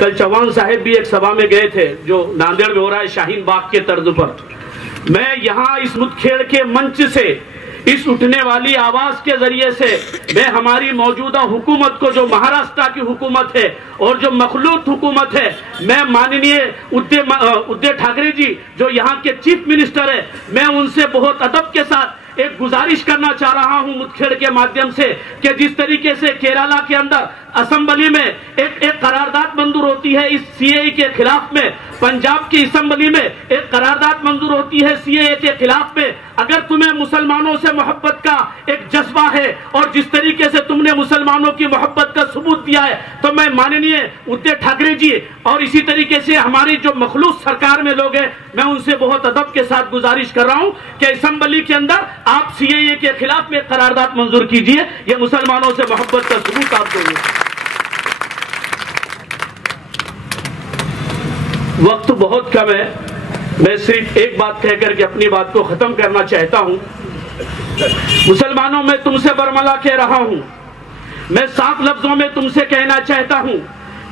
کل چوہان صاحب بھی ایک سبھا میں گئے تھے جو ناندیڑ میں ہو رہا ہے شاہین باغ کے طرز پر. میں یہاں اس مدکھیڑ کے منچ سے اس اٹھنے والی آواز کے ذریعے سے میں ہماری موجودہ حکومت کو جو مہاراشٹر کی حکومت ہے اور جو مخلوط حکومت ہے میں ماننیے ادھو ٹھاکرے جی جو یہاں کے چیف منسٹر ہے میں ان سے بہت ادب کے ساتھ ایک گزارش کرنا چاہ رہا ہوں مدکھیڑ کے مادھیم سے کہ جس طریقے سے کیرالہ کے اندر اسمبلی میں ایک قرارداد منظور ہوتی ہے اس سی اے کے خلاف میں, پنجاب کی اسمبلی میں ایک قرارداد منظور ہوتی ہے سی اے کے خلاف میں. اگر تمہیں مسلمانوں سے محبت کا ایک جذبہ ہے اور جس طریقے سے تم نے مسلمانوں کی محبت کا ثبوت دیا ہے تو میں ماننیے ادھو ٹھاکرے جی اور اسی طریقے سے ہماری جو مخلوط سرکار میں لوگ ہیں میں ان سے بہت ادب کے ساتھ گزارش کر رہا ہوں کہ اسمبلی کے اندر آپ سی اے کے خلاف میں قرارداد منظور کیجئے. یہ مسلمانوں سے محبت کا ثبوت آپ کو وقت بہت کم ہے, میں صرف ایک بات کہہ کر کے اپنی بات کو ختم کرنا چاہتا ہوں. مسلمانوں میں تم سے برملا کہہ رہا ہوں, میں صاف لفظوں میں تم سے کہنا چاہتا ہوں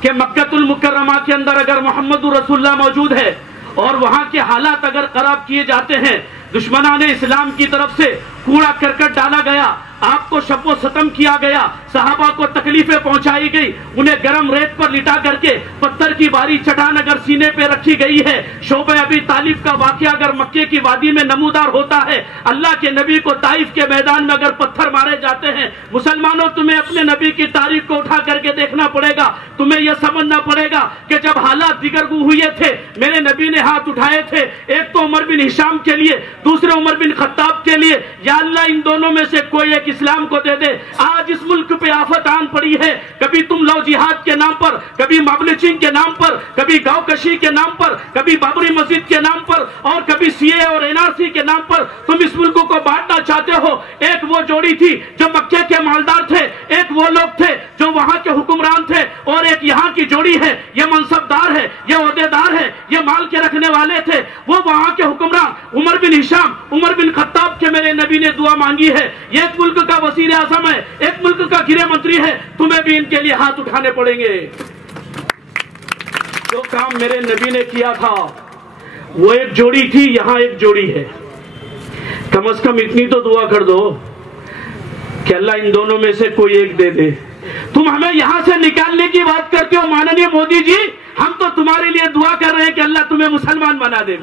کہ مکہ المکرمہ کے اندر اگر محمد رسول اللہ موجود ہے اور وہاں کے حالات اگر خراب کیے جاتے ہیں, دشمنان اسلام کی طرف سے کوڑا کرکٹ ڈالا گیا, آپ کو شب و ستم کیا گیا, صحابہ کو تکلیفیں پہنچائی گئی, انہیں گرم ریت پر لٹا کر کے پتھر کی باری چٹان اگر سینے پہ رکھی گئی ہے, شعبہ ابی طالب کا واقعہ اگر مکے کی وادی میں نمودار ہوتا ہے, اللہ کے نبی کو طائف کے میدان میں اگر پتھر مارے جاتے ہیں, مسلمانوں تمہیں اپنے نبی کی تاریخ کو اٹھا کر کے دیکھنا پڑے گا. تمہیں یہ سمجھنا پڑے گا کہ جب حالات دیگرگو ہوئے تھے میرے نبی نے ہاتھ اٹھائے تھے, ایک تو عمر بن ہشام کے لیے, دوسرے عمر بن خطاب کے لیے, یا اللہ ان دونوں میں سے کوئی ایک اسلام کو دے دے. آج اس ملک پہ آفت آن پڑی ہے, کبھی تم لو جہاد کے نام پر, کبھی مابلچنگ کے نام پر, کبھی گاؤں کشی کے نام پر, کبھی بابری مسجد کے نام پر, اور کبھی سی اے اور این آر سی کے نام پر تم اس ملک کو بانٹنا چاہتے ہو. ایک وہ جوڑی تھی جو مکے کے مالدار تھے, ایک وہ لوگ تھے جو وہاں کے حکمران تھے, اور ایک یہاں کی جوڑی ہے, یہ منصبدار ہے, یہ عہدیدار ہے, یہ مال کے رکھنے والے تھے. وہ وہاں کے حکمران عمر بن ہشام, عمر بن خطاب کے میرے نبی نے دعا مانگی ہے. یہ ایک ملک کا وزیر اعظم ہے, ایک ملک کا گرہ منتری ہے, تمہیں بھی ان کے لیے ہاتھ اٹھانے پڑیں گے. جو کام میرے نبی نے کیا تھا وہ ایک جوڑی تھی, یہاں ایک جوڑی ہے. کم از کم اتنی تو دعا کر دو کہ اللہ ان دونوں میں سے کوئی ایک دے دے. تم ہمیں یہاں سے نکالنے کی بات کرتے ہو ماننیے مودی جی, ہم تو تمہارے لیے دعا کر رہے ہیں کہ اللہ تمہیں مسلمان بنا دے.